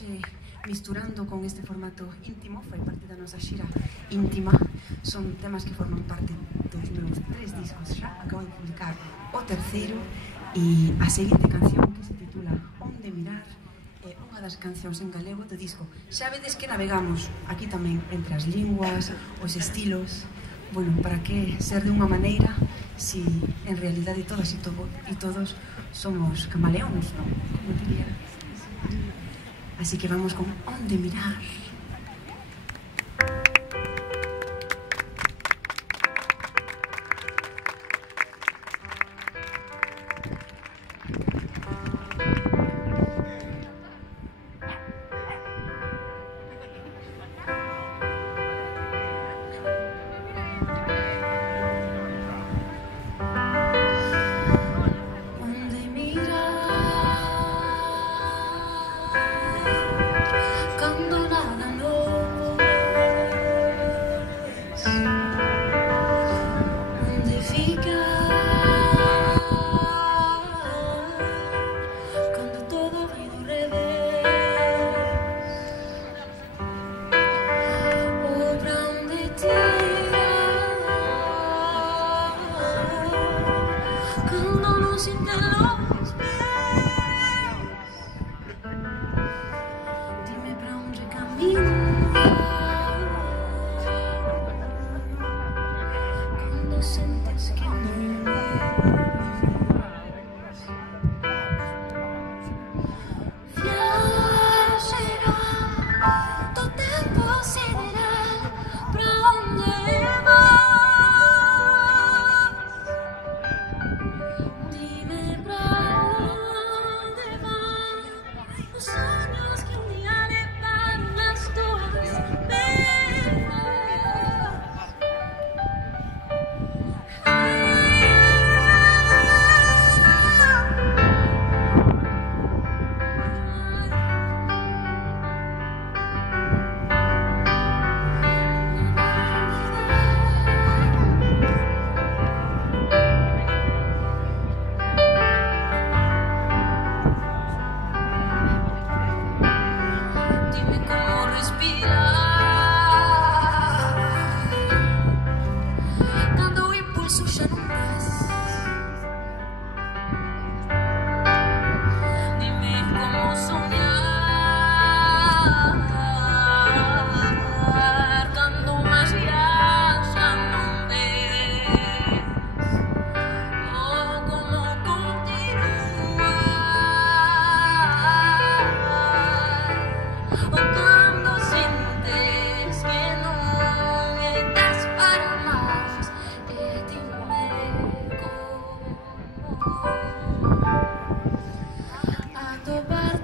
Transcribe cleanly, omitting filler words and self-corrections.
hoxe misturando con este formato íntimo, fai parte da nosa xira íntima. Son temas que forman parte dos meus 3 discos xa, acabo de publicar o terceiro, e a seguinte canción, que se titula Onde mirar, é unha das cancións en galego do disco. Xa vedes que navegamos aquí tamén entre as linguas, os estilos. Bueno, para que ser de unha maneira si en realidade todas e todos somos camaleóns, non? Como diría. Así que vamos con Onde mirar. Dime pra onde caminho. Quando sentes que não viajará do tempo sideral. Pra onde vas? Dime pra onde van os sonhos que um dia levaram nas tuas pernas. Dime cómo respirar cando o impulso xa non tes. Dime como soñar cando máis viaxa non ves. Oh, como continuar. O cando sentes que non estás para máis, e dime como atopar